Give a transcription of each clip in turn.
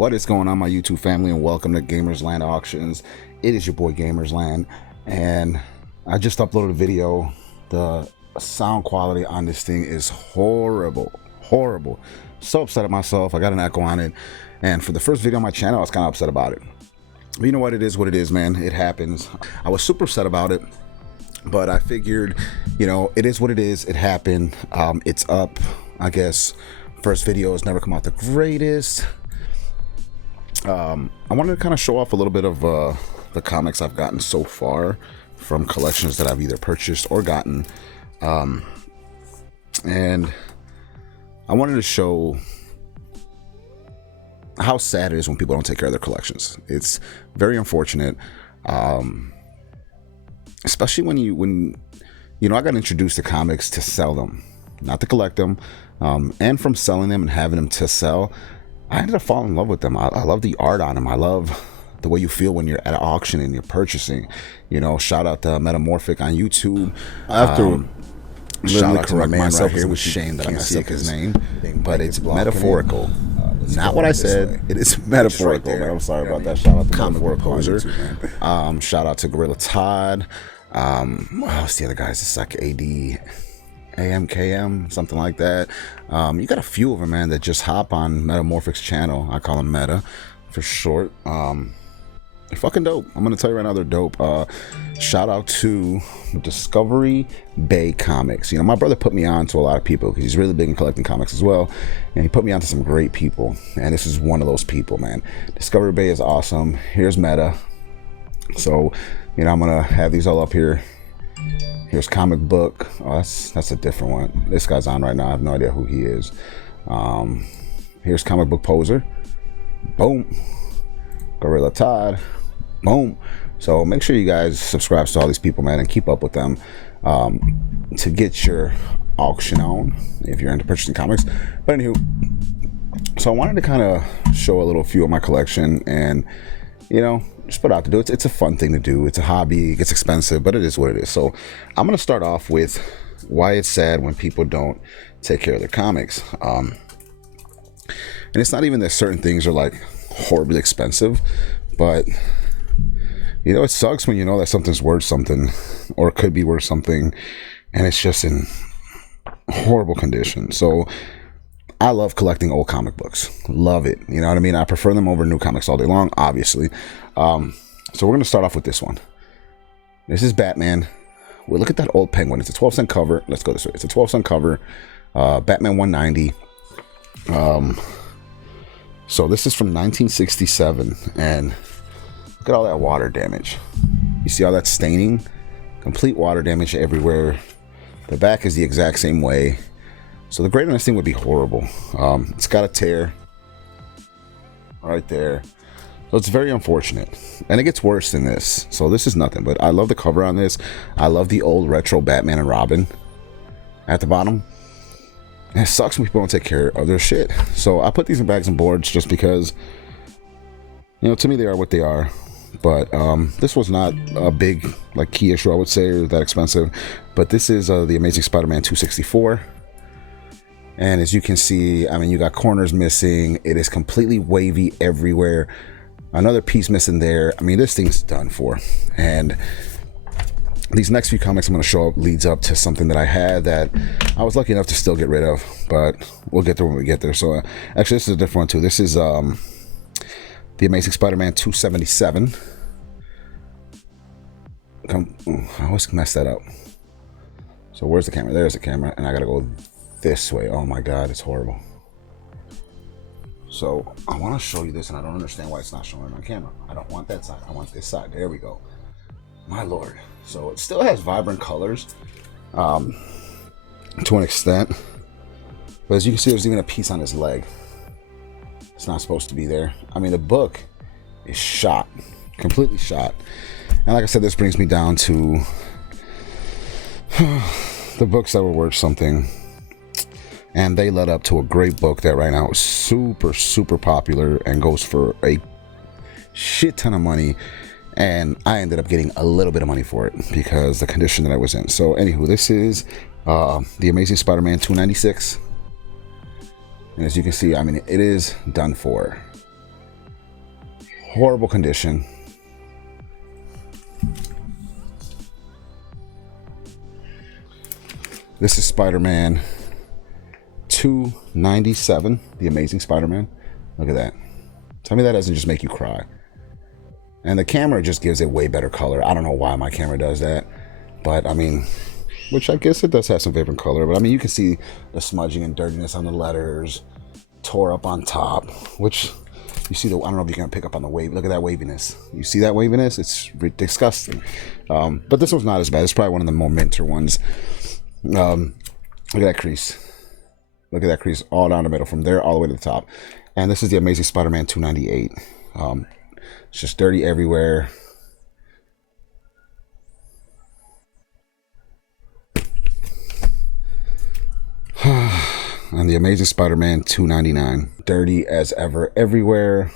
What is going on, my YouTube family, and welcome to Gamersland Auctions. It is your boy Gamersland, and I just uploaded a video. The sound quality on this thing is horrible. So upset at myself. I got an echo on it, and for the first video on my channel I was kind of upset about it. But you know what, it is what it is, man. It happens. I was super upset about it, but I figured, you know, it is what it is. It happened. It's up. I guess first video has never come out the greatest. I wanted to kind of show off a little bit of the comics I've gotten so far from collections that I've either purchased or gotten, and I wanted to show how sad it is when people don't take care of their collections. It's very unfortunate, especially when you know, I got introduced to comics to sell them, not to collect them, and from selling them and having them to sell, I ended up falling in love with them. I love the art on them. I love the way you feel when you're at an auction and you're purchasing. You know, shout out to Metamorphic on YouTube. I have to Shout out to my man myself right here. with With shame that I can't messed see up his his name, but it's blocking metaphorical. Not what I said. It is metaphorical, right there. man. I'm sorry You know about what I that. Shout out to Comic book Metaphorical on poser. YouTube, man. Shout out to Gorilla Todd. What's the other guys? It's like AMKM, something like that. You got a few of them, man, that just hop on Metamorphic's channel. I call them Meta for short. They're fucking dope. I'm gonna tell you right now, they're dope. Shout out to Discovery Bay Comics. You know, my brother put me on to a lot of people because he's really big in collecting comics as well, and he put me on to some great people, and this is one of those people, man. Discovery Bay is awesome. Here's Meta. So, you know, I'm gonna have these all up here. Here's Comic Book. Oh, that's a different one. This guy's on right now. I have no idea who he is. Here's Comic Book Poser. Boom. Gorilla Todd. Boom. So make sure you guys subscribe to all these people, man, and keep up with them to get your auction on if you're into purchasing comics. But anywho, so I wanted to kind of show a little few of my collection and, you know, just put it out to do. It's a fun thing to do. It's a hobby. It gets expensive, but it is what it is. So I'm going to start off with why it's sad when people don't take care of their comics. And it's not even that certain things are like horribly expensive, but you know, it sucks when you know that something's worth something or could be worth something and it's just in horrible condition. So I love collecting old comic books. Love it. You know what I mean? I prefer them over new comics all day long, obviously. So we're going to start off with this one. This is Batman. Well, look at that old Penguin. It's a 12-cent cover. Let's go this way. It's a 12-cent cover. Batman 190. So this is from 1967, and look at all that water damage. You see all that staining? Complete water damage everywhere. The back is the exact same way. So the grade on this thing would be horrible. It's got a tear right there. So it's very unfortunate. And it gets worse than this. So this is nothing, but I love the cover on this. I love the old retro Batman and Robin at the bottom. And it sucks when people don't take care of their shit. So I put these in bags and boards just because, you know, to me they are what they are. But this was not a big, like, key issue, I would say, or that expensive. But this is the Amazing Spider-Man 264. And as you can see, I mean, you got corners missing. It is completely wavy everywhere. Another piece missing there. I mean, this thing's done for. And these next few comics I'm going to show up leads up to something that I had that I was lucky enough to still get rid of, but we'll get there when we get there. So actually, this is a different one too. This is the Amazing Spider-Man 277. I always mess that up. So where's the camera? There's the camera, and I gotta go this way. Oh my god, it's horrible. So I want to show you this, and I don't understand why it's not showing on camera. I don't want that side. I want this side. There we go. My lord. So it still has vibrant colors to an extent, but as you can see, there's even a piece on his leg. It's not supposed to be there. I mean, the book is shot, completely shot. And like I said, this brings me down to the books that were worth something, and they led up to a great book that right now is super popular and goes for a shit ton of money. And I ended up getting a little bit of money for it because the condition that I was in. So anywho, this is the Amazing Spider-Man 296. And as you can see, I mean, it is done for. Horrible condition. This is Spider-Man 297, The Amazing Spider-Man. Look at that. Tell me that doesn't just make you cry. And the camera just gives it way better color. I don't know why my camera does that, but I mean, which I guess it does have some vibrant color, but I mean, you can see the smudging and dirtiness on the letters, tore up on top, which you see the, I don't know if you can pick up on the wave. Look at that waviness. You see that waviness? It's disgusting. But this one's not as bad. It's probably one of the more minter ones. Look at that crease. Look at that crease all down the middle from there all the way to the top. And this is the Amazing Spider-Man 298. It's just dirty everywhere. And the Amazing Spider-Man 299. Dirty as ever everywhere.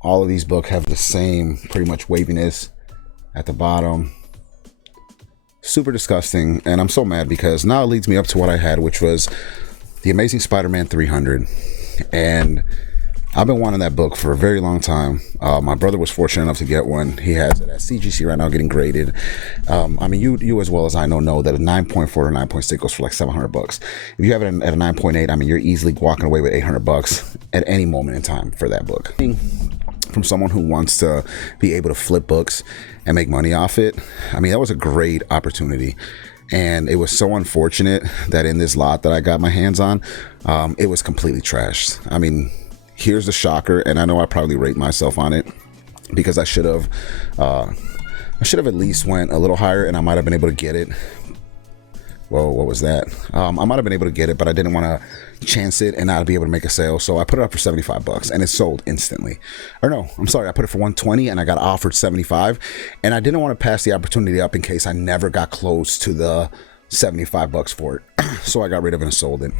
All of these books have the same pretty much waviness at the bottom. Super disgusting. And I'm so mad because now it leads me up to what I had, which was the Amazing Spider-Man 300. And I've been wanting that book for a very long time. My brother was fortunate enough to get one. He has it at CGC right now getting graded. I mean, you as well as I know that a 9.4 or 9.6 goes for like $700. If you have it at a 9.8, I mean, you're easily walking away with $800 at any moment in time for that book. From someone who wants to be able to flip books and make money off it, I mean, that was a great opportunity. And it was so unfortunate that in this lot that I got my hands on, it was completely trashed. I mean, here's the shocker, and I know I probably rate myself on it because I should have at least went a little higher, and I might have been able to get it. Whoa, what was that? I might have been able to get it, but I didn't want to chance it and not be able to make a sale, so I put it up for $75, and it sold instantly. Or no, I'm sorry, I put it for $120, and I got offered $75, and I didn't want to pass the opportunity up in case I never got close to the $75 for it. So I got rid of it and sold it.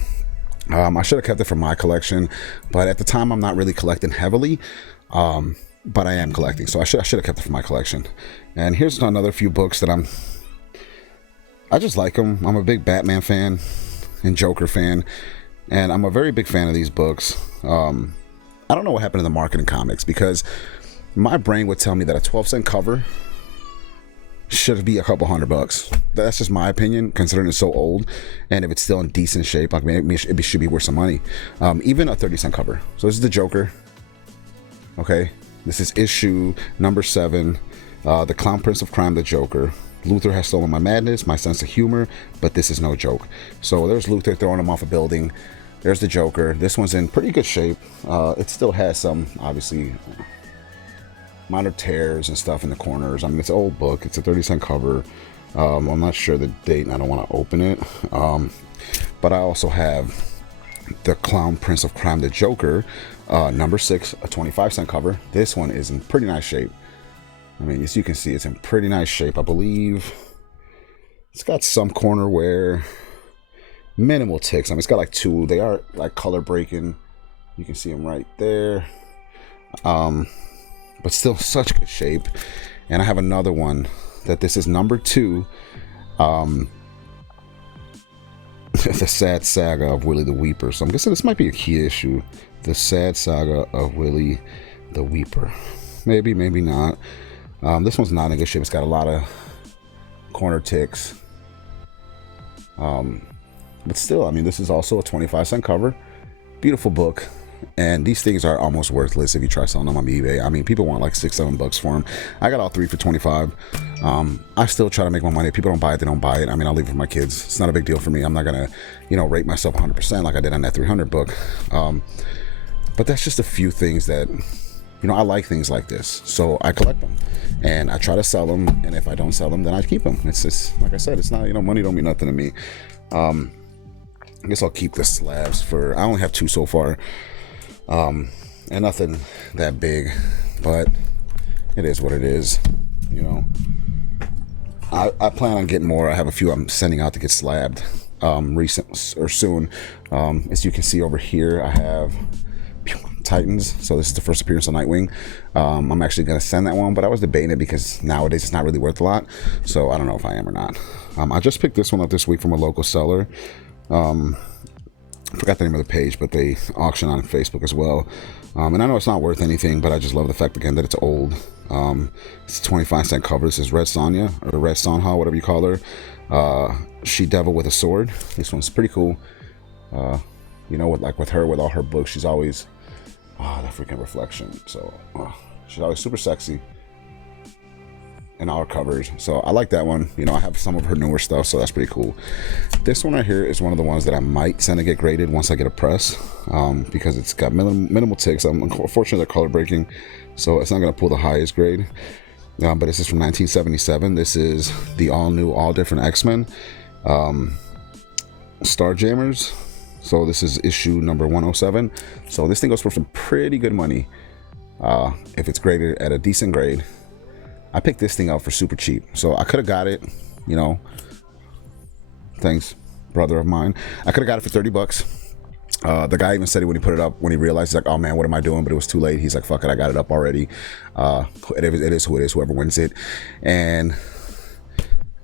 I should have kept it for my collection, but at the time I'm not really collecting heavily, but I am collecting, so I should have kept it for my collection. And here's another few books that I just like them. I'm a big Batman fan and Joker fan, and I'm a very big fan of these books. I don't know what happened to the market in comics, because my brain would tell me that a 12-cent cover should be a couple $100. That's just my opinion, considering it's so old, and if it's still in decent shape, like maybe it should be worth some money. Even a 30-cent cover. So this is the Joker. Okay, this is issue number 7. The Clown Prince of Crime, the Joker. Luthor has stolen my madness, my sense of humor, but this is no joke. So there's Luthor throwing him off a building. There's the Joker. This one's in pretty good shape. It still has some, obviously, minor tears and stuff in the corners. I mean, it's an old book. It's a 30-cent cover. I'm not sure the date, and I don't want to open it. But I also have the Clown Prince of Crime, the Joker, number 6, a 25-cent cover. This one is in pretty nice shape. I mean, as you can see, it's in pretty nice shape. I believe it's got some corner wear, minimal ticks. I mean, it's got like 2. They are like color breaking. You can see them right there. But still such good shape. And I have another one that this is number 2. The Sad Saga of Willie the Weeper. So I'm guessing this might be a key issue. The Sad Saga of Willie the Weeper. Maybe, maybe not. This one's not in good shape. It's got a lot of corner ticks. But still, I mean, this is also a 25-cent cover. Beautiful book. And these things are almost worthless if you try selling them on eBay. I mean, people want like $6-7 for them. I got all 3 for $25. I still try to make my money. If people don't buy it, they don't buy it. I mean, I'll leave it for my kids. It's not a big deal for me. I'm not gonna, rate myself 100% like I did on that 300 book. But that's just a few things that, I like things like this, so I collect them and I try to sell them. And if I don't sell them, then I keep them. It's just like I said, it's not, money don't mean nothing to me. I guess I'll keep the slabs for, I only have 2 so far. And nothing that big, but it is what it is. I plan on getting more. I have a few I'm sending out to get slabbed recent or soon. As you can see over here, I have Titans. So this is the first appearance of Nightwing. I'm actually going to send that one, but I was debating it because nowadays it's not really worth a lot. So I don't know if I am or not. I just picked this one up this week from a local seller. I forgot the name of the page, but they auction on Facebook as well. And I know it's not worth anything, but I just love the fact again that it's old. It's a 25-cent cover. This is Red Sonja, or Red Sonja, whatever you call her. She Devil with a sword. This one's pretty cool. You know, with her, with all her books, she's always that freaking reflection. So she's always super sexy in all her covers. So I like that one. You know, I have some of her newer stuff, so that's pretty cool. This one right here is one of the ones that I might send to get graded once I get a press, because it's got minimal ticks. Unfortunately, they're color breaking, so it's not going to pull the highest grade. But this is from 1977. This is the all new, all different X-Men, Starjammers. So this is issue number 107. So this thing goes for some pretty good money if it's graded at a decent grade. I picked this thing up for super cheap, so I could have got it, you know, thanks, brother of mine. I could have got it for 30 bucks. The guy even said it when he put it up, when he realized, he's like, oh man, what am I doing? But it was too late. He's like, fuck it, I got it up already. It is who it is, whoever wins it. And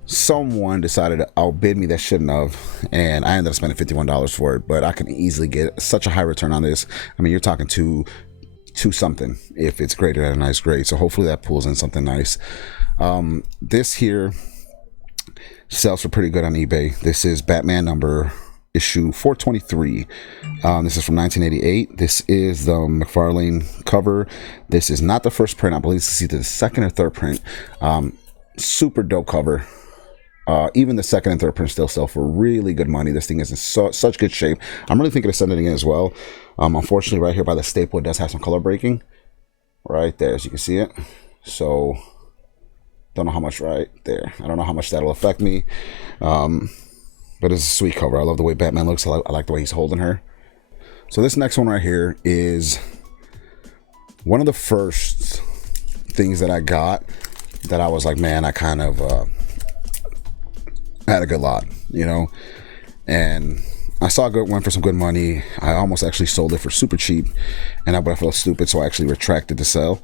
someone decided to outbid me that shouldn't have, and I ended up spending $51 for it. But I can easily get such a high return on this. I mean, you're talking to something if it's graded at a nice grade. So hopefully that pulls in something nice. This here sells for pretty good on eBay. This is Batman issue 423. This is from 1988. This is the McFarlane cover. This is not the first print. I believe this is either the second or third print. Super dope cover. Even the second and third print still sell for really good money. This thing is in such good shape. I'm really thinking of sending it in as well. Unfortunately, right here by the staple, it does have some color breaking. Right there, as you can see it. So, don't know how much right there. I don't know how much that'll affect me. But it's a sweet cover. I love the way Batman looks. I like the way he's holding her. So this next one right here is one of the first things that I got that I was like, man, I kind of had a good lot, you know, and I saw it went for some good money. I almost actually sold it for super cheap, and I felt stupid, so I actually retracted the sale.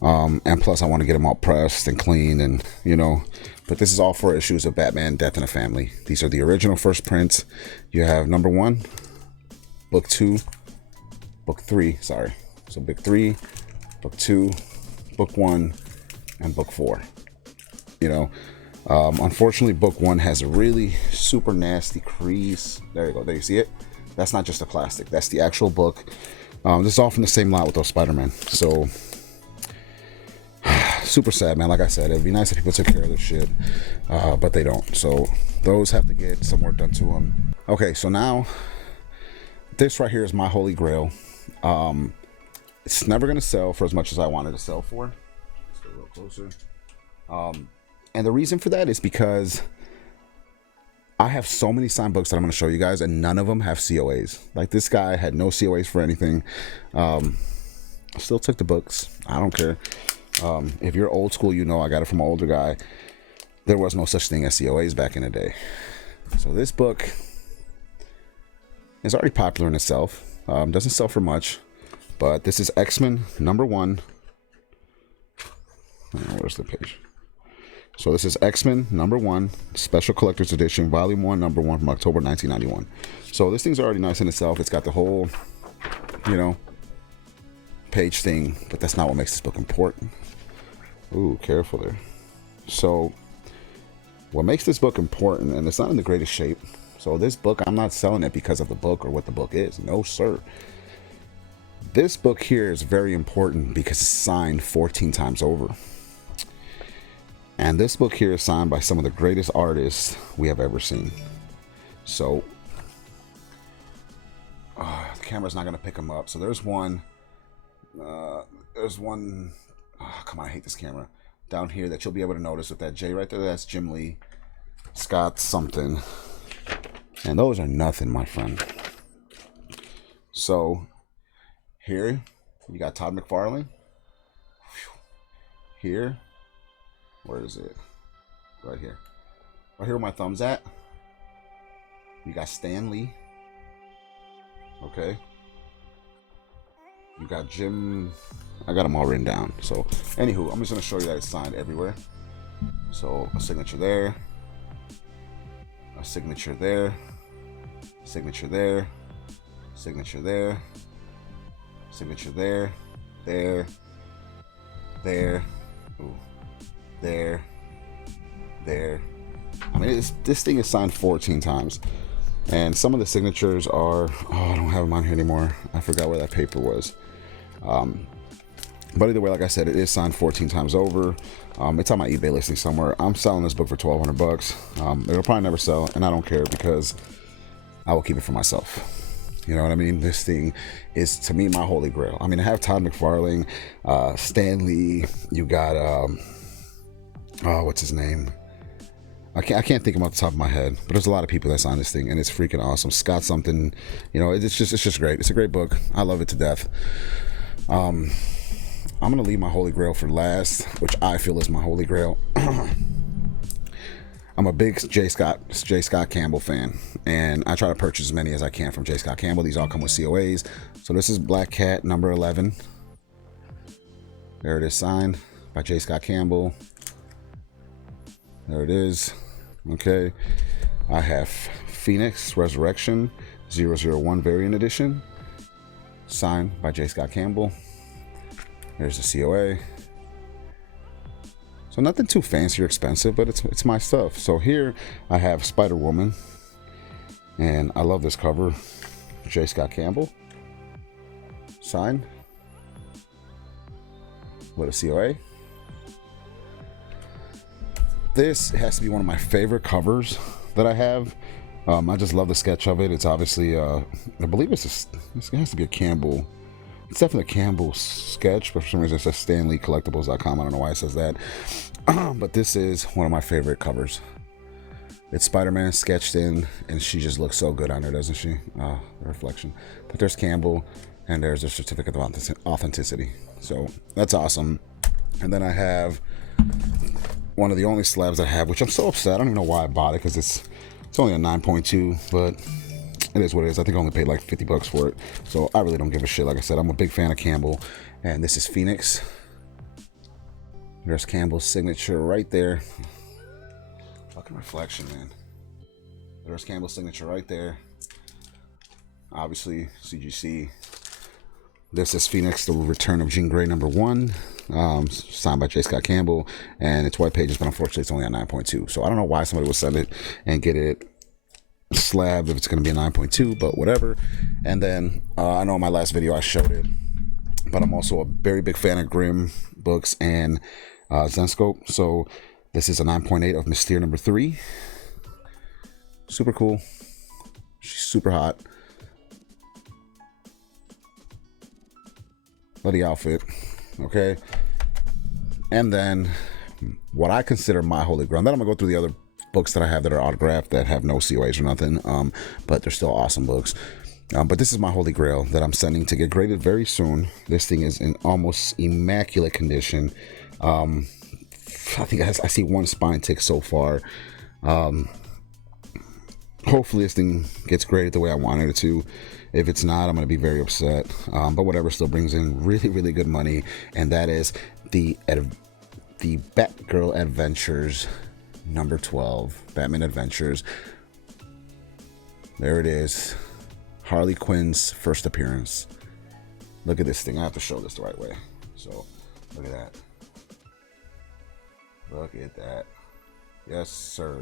And plus I want to get them all pressed and clean, and you know, but this is all 4 issues of Batman Death in a Family. These are the original first prints. You have number 1, book 2, book 3, sorry. So book 3, book 2, book 1, and book 4. You know, unfortunately book 1 has a really super nasty crease. There you go, there you see it. That's not just the plastic, that's the actual book. This is all from the same lot with those Spider-Man. So super sad, man. Like I said, it'd be nice if people took care of their shit, but they don't. So those have to get some work done to them. Okay, so now this right here is my holy grail. It's never gonna sell for as much as I wanted to sell for. Let's get a little closer. And the reason for that is because I have so many signed books that I'm going to show you guys, and none of them have COAs. Like, this guy had no COAs for anything. I still took the books. I don't care. If you're old school, you know I got it from an older guy. There was no such thing as COAs back in the day. So this book is already popular in itself. Doesn't sell for much, but this is X-Men number 1. Where's the page? So this is X-Men number 1, Special Collector's Edition, Volume 1, number 1 from October 1991. So this thing's already nice in itself. It's got the whole, you know, page thing, but that's not what makes this book important. Ooh, careful there. So what makes this book important, and it's not in the greatest shape. So this book, I'm not selling it because of the book or what the book is. No, sir. This book here is very important because it's signed 14 times over. And this book here is signed by some of the greatest artists we have ever seen. So, the camera's not going to pick them up. So there's one, come on, I hate this camera. Down here that you'll be able to notice with that J right there, that's Jim Lee, Scott something. And those are nothing, my friend. So, here, you got Todd McFarlane. Here. Where is it? Right here. Right here where my thumb's at. You got Stan Lee. Okay. You got Jim. I got them all written down. So, anywho, I'm just going to show you that it's signed everywhere. So, a signature there. A signature there. Signature there. signature there, signature there, there, there, ooh, there, there. I mean, this thing is signed 14 times. And some of the signatures are, I don't have them on here anymore. I forgot where that paper was. But either way, like I said, it is signed 14 times over. It's on my eBay listing somewhere. I'm selling this book for $1,200. It'll probably never sell, and I don't care because I will keep it for myself. You know what I mean? This thing is, to me, my holy grail. I mean, I have Todd McFarlane, Stan Lee. You got, what's his name? I can't think of him off the top of my head, but there's a lot of people that signed this thing, and it's freaking awesome. Scott something, you know, it's just great. It's a great book. I love it to death. I'm gonna leave my holy grail for last, which I feel is my holy grail. I'm a big J. Scott Campbell fan, and I try to purchase as many as I can from J. Scott Campbell. These all come with COAs. So this is Black Cat number 11. There it is, signed by J. Scott Campbell. There it is. Okay, I have Phoenix Resurrection 001 variant edition, signed by J. Scott Campbell. There's the COA. So nothing too fancy or expensive, but it's my stuff. So here I have Spider-Woman, and I love this cover. J. Scott Campbell, signed with a COA. This has to be one of my favorite covers that I have. I just love the sketch of it. It's obviously, I believe it has to be a Campbell. It's definitely a Campbell sketch, but for some reason it says StanleyCollectibles.com. I don't know why it says that. But this is one of my favorite covers. It's Spider-Man sketched in, and she just looks so good on her, doesn't she? The reflection. But there's Campbell, and there's a certificate of authenticity. So that's awesome. And then I have one of the only slabs I have, which I'm so upset. I don't even know why I bought it, because it's only a 9.2, but it is what it is. I think I only paid like $50 for it, so I really don't give a shit. Like I said, I'm a big fan of Campbell, and this is Phoenix. There's Campbell's signature right there. Fucking reflection, man. There's Campbell's signature right there. Obviously, CGC. This is Phoenix, The Return of Jean Grey number 1, signed by J. Scott Campbell, and it's white pages, but unfortunately it's only on 9.2. So I don't know why somebody would send it and get it slabbed if it's going to be a 9.2, but whatever. And then I know in my last video I showed it, but I'm also a very big fan of Grimm books and Zenscope. So this is a 9.8 of Mystere number 3. Super cool. She's super hot. Love the outfit. Okay. And then what I consider my holy grail. Then I'm gonna go through the other books that I have that are autographed that have no COAs or nothing, but they're still awesome books. But this is my holy grail that I'm sending to get graded very soon. This thing is in almost immaculate condition. I think I see one spine tick so far. Hopefully this thing gets graded the way I wanted it to. If it's not, I'm going to be very upset. But whatever, still brings in really, really good money. And that is the Batgirl Adventures number 12. Batman Adventures. There it is. Harley Quinn's first appearance. Look at this thing. I have to show this the right way. So, look at that. Look at that. Yes, sir.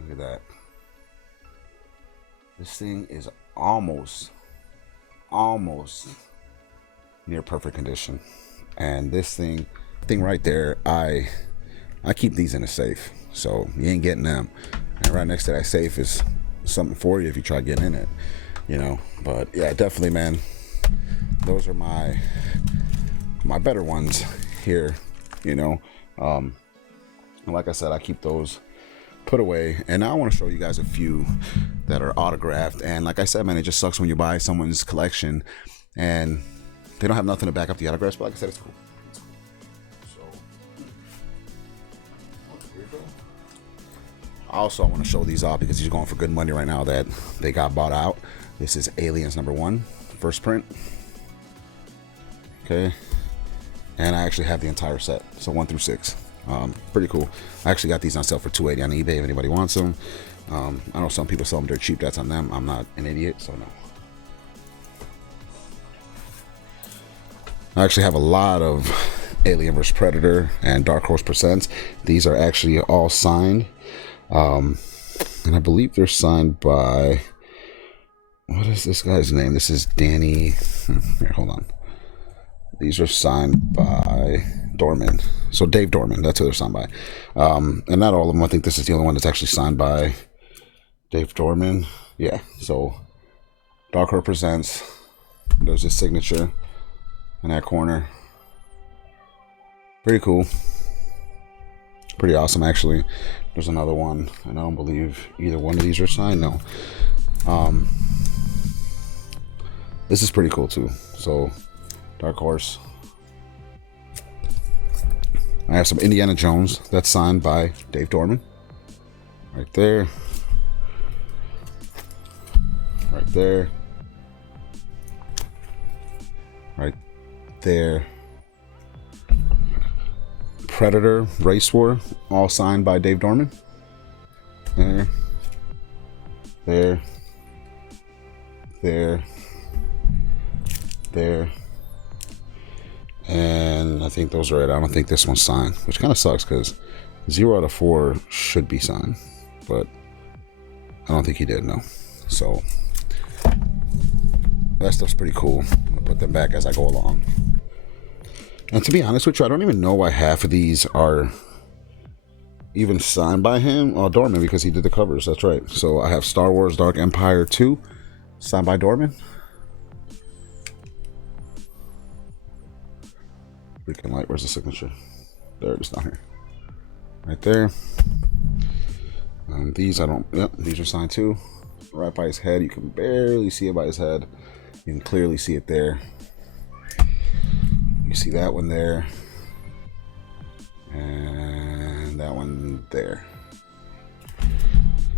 Look at that. This thing is almost near perfect condition. And this thing right there, I keep these in a safe. So you ain't getting them. And right next to that safe is something for you if you try getting in it, you know. But yeah, definitely, man, those are my better ones here, you know. And like I said, I keep those put away, and now I want to show you guys a few that are autographed. And like I said, man, it just sucks when you buy someone's collection and they don't have nothing to back up the autographs, but like I said, it's cool. Also, I want to show these off because these are going for good money right now that they got bought out. This is Aliens number 1, first print. Okay. And I actually have the entire set, so 1 through 6. Pretty cool. I actually got these on sale for $280 on eBay if anybody wants them. I know some people sell them dirt cheap. That's on them. I'm not an idiot, so no. I actually have a lot of Alien vs Predator and Dark Horse Presents. These are actually all signed, and I believe they're signed by, what is this guy's name? This is Danny. Here, hold on. These are signed by Dorman. So Dave Dorman, that's who they're signed by. And not all of them. I think this is the only one that's actually signed by Dave Dorman. Yeah, so Dark Horse Presents. There's his signature in that corner. Pretty cool. Pretty awesome, actually. There's another one, and I don't believe either one of these are signed. No. This is pretty cool too. So Dark Horse. I have some Indiana Jones that's signed by Dave Dorman. Right there. Right there. Right there. Predator, Race War, all signed by Dave Dorman. There. There. There. There. And I think those are it. I don't think this one's signed, which kind of sucks because 0 out of 4 should be signed, but I don't think he did, no. So that stuff's pretty cool. I'm gonna put them back as I go along. And to be honest with you, I don't even know why half of these are even signed by him. Oh, Dorman, because he did the covers. That's right. So I have Star Wars Dark Empire 2 signed by Dorman. Freaking light. Where's the signature? There it is, down here. Right there. These I don't. Yep, these are signed too. Right by his head. You can barely see it by his head. You can clearly see it there. You see that one there. And that one there.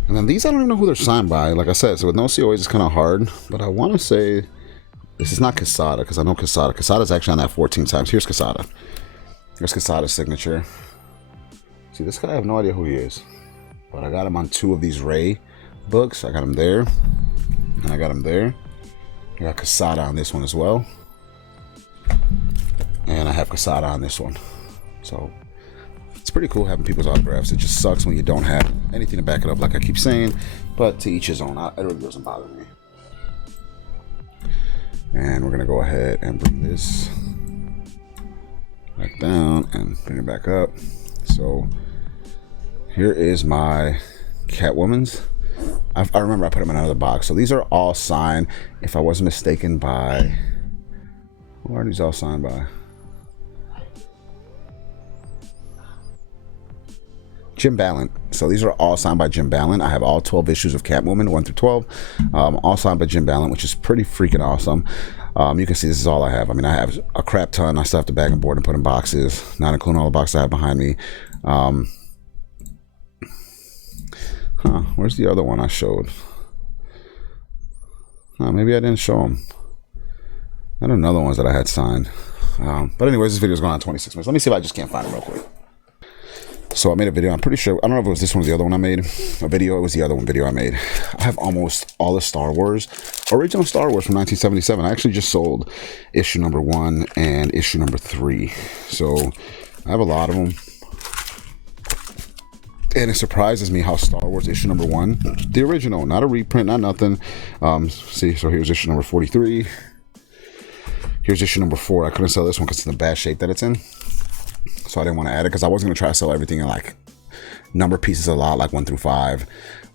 And then these I don't even know who they're signed by. Like I said, so with no COAs it's kind of hard. But I want to say this is not Quesada, because I know Quesada. Quesada's actually on that 14 times. Here's Quesada. Here's Quesada's signature. See, this guy, I have no idea who he is. But I got him on 2 of these Ray books. I got him there. And I got him there. I got Quesada on this one as well. And I have Quesada on this one. So it's pretty cool having people's autographs. It just sucks when you don't have anything to back it up, like I keep saying. But to each his own. It really doesn't bother me. And we're going to go ahead and bring this back down and bring it back up. So here is my Catwoman's. I remember I put them in another box. So these are all signed, if I wasn't mistaken, by... Who are these all signed by? Jim Balent. So these are all signed by Jim Balent. I have all 12 issues of Catwoman, 1 through 12, all signed by Jim Balent, which is pretty freaking awesome. You can see this is all I have. I mean, I have a crap ton. I still have to bag and board and put in boxes, not including all the boxes I have behind me. Where's the other one I showed? Maybe I didn't show them. I had another ones that I had signed. But anyways, this video is going on 26 minutes. Let me see if I just can't find them real quick. So I made a video. I'm pretty sure. I don't know if it was this one or the other one I made. A video. It was the other one video I made. I have almost all the Star Wars. Original Star Wars from 1977. I actually just sold issue number 1 and issue number 3. So I have a lot of them. And it surprises me how Star Wars issue number 1, the original, not a reprint, not nothing. See, so here's issue number 43. Here's issue number 4. I couldn't sell this one because it's in the bad shape that it's in. So I didn't want to add it because I wasn't going to try to sell everything in like number pieces a lot, like 1 through 5.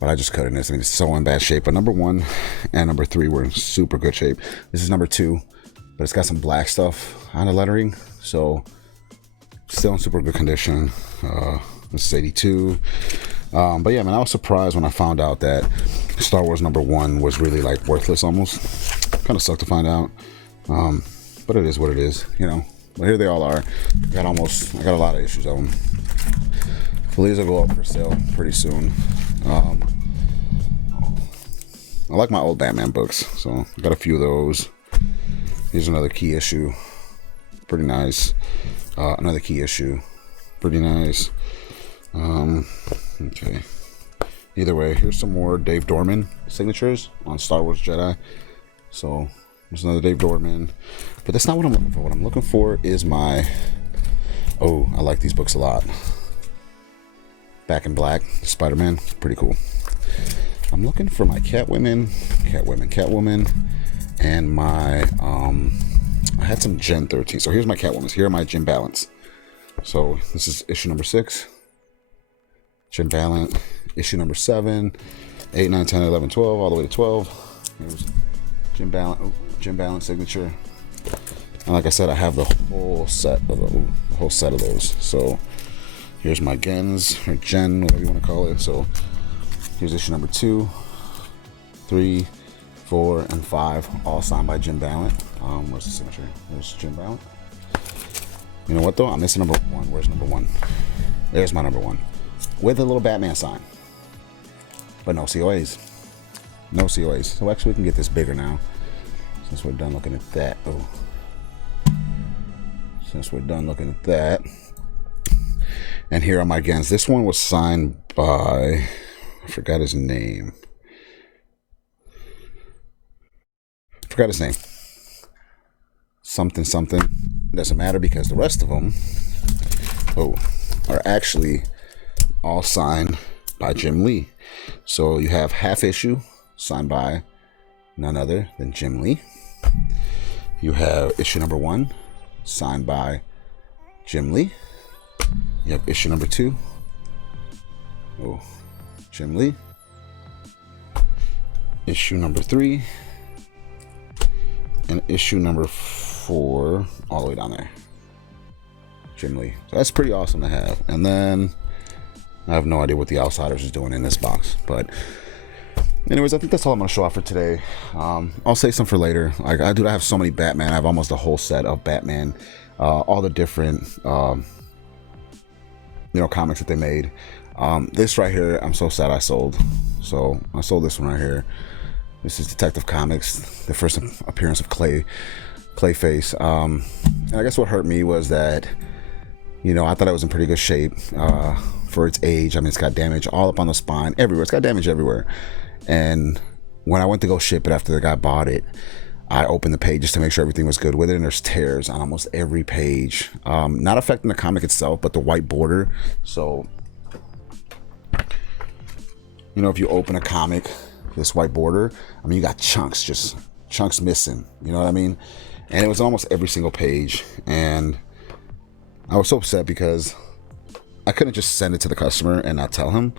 But I just couldn't. It's so in bad shape. But number 1 and number 3 were in super good shape. This is number 2, but it's got some black stuff on the lettering. So still in super good condition. This is 82. But yeah, man, I was surprised when I found out that Star Wars number 1 was really like worthless almost. Kind of sucked to find out. But it is what it is, you know. But here they all are. I got a lot of issues of them. These will go up for sale pretty soon. I like my old Batman books, so I got a few of those. Here's another key issue. Pretty nice. Another key issue. Pretty nice. Okay. Either way, here's some more Dave Dorman signatures on Star Wars Jedi. So There's another Dave Dorman. But that's not what I'm looking for. What I'm looking for is my... Oh, I like these books a lot. Back in Black, Spider-Man, pretty cool. I'm looking for my Catwoman, and my, I had some Gen 13. So here's my Catwoman. Here are my Jim Balance. So this is issue number 6. Jim Balance, issue number 7, 8, 9, 10, 11, 12, all the way to 12. Here's Jim Balance signature. And like I said, I have the whole set of those. So here's my Gens, or Gen, whatever you want to call it. So here's issue number 2, 3, 4, and 5, all signed by Jim Ballant. Where's the signature? There's Jim Ballant. You know what though? I'm missing number 1. Where's number 1? There's my number 1. With a little Batman sign. But no COAs. No COAs. So actually we can get this bigger now. Since we're done looking at that. Oh. Since we're done looking at that. And here are my Gens. This one was signed by... I forgot his name. Something. It doesn't matter because the rest of them are actually all signed by Jim Lee. So you have half issue signed by none other than Jim Lee. You have issue number 1 signed by Jim Lee. You have issue number 2. Jim Lee. Issue number 3. And issue number 4 all the way down there. Jim Lee. So that's pretty awesome to have. And then I have no idea what the Outsiders is doing in this box. But anyways, I think that's all I'm going to show off for today. I'll save some for later. Like I have so many Batman. I have almost a whole set of Batman. All the different comics that they made. This right here, I'm so sad I sold. So I sold this one right here. This is Detective Comics, the first appearance of Clayface. And I guess what hurt me was that, I thought it was in pretty good shape for its age. I mean, it's got damage all up on the spine, everywhere. It's got damage everywhere. And when I went to go ship it after the guy bought it, I opened the page just to make sure everything was good with it, and there's tears on almost every page. Not affecting the comic itself, but the white border. So, if you open a comic, this white border, I mean, you got chunks missing, you know what I mean? And it was almost every single page, and I was so upset because I couldn't just send it to the customer and not tell him,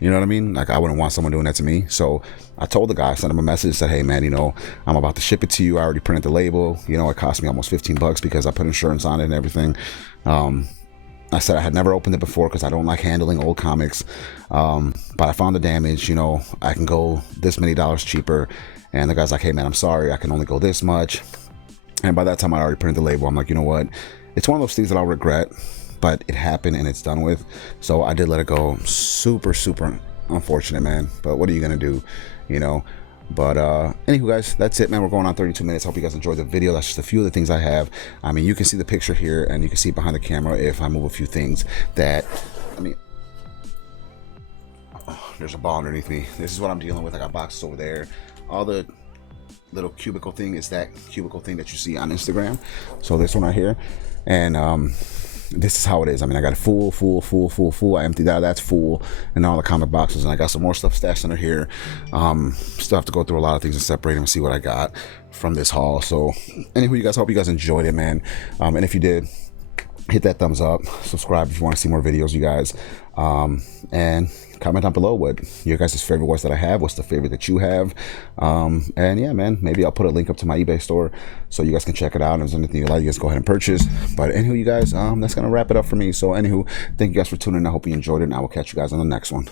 you know what I mean? Like, I wouldn't want someone doing that to me. So I told the guy, sent him a message, said, hey man, I'm about to ship it to you. I already printed the label. It cost me almost $15 because I put insurance on it and everything. I said I had never opened it before because I don't like handling old comics, but I found the damage. I can go this many dollars cheaper. And the guy's like, hey man, I'm sorry, I can only go this much. And by that time I already printed the label. I'm like, you know what, it's one of those things that I'll regret, but it happened and it's done with. So I did let it go. Super unfortunate, man, but what are you gonna do? But anywho guys, that's it, man. We're going on 32 minutes. Hope you guys enjoyed the video. That's just a few of the things I have. I mean, you can see the picture here and you can see behind the camera if I move a few things that, there's a ball underneath me. This is what I'm dealing with. I got boxes over there. All the little cubicle thing is that cubicle thing that you see on Instagram. So this one right here, and this is how it is. I mean, I got it full. I emptied out, that's full, and all the comic boxes, and I got some more stuff stashed under here. Still have to go through a lot of things and separate them and see what I got from this haul. So anywho, you guys, hope you guys enjoyed it, man. And if you did, hit that thumbs up, subscribe if you want to see more videos, you guys, and comment down below what your guys' favorite ones that I have, what's the favorite that you have. And yeah, man, maybe I'll put a link up to my eBay store so you guys can check it out, and if there's anything you like, you guys go ahead and purchase. But anywho, you guys, that's gonna wrap it up for me. So anywho, thank you guys for tuning in. I hope you enjoyed it, and I will catch you guys on the next one.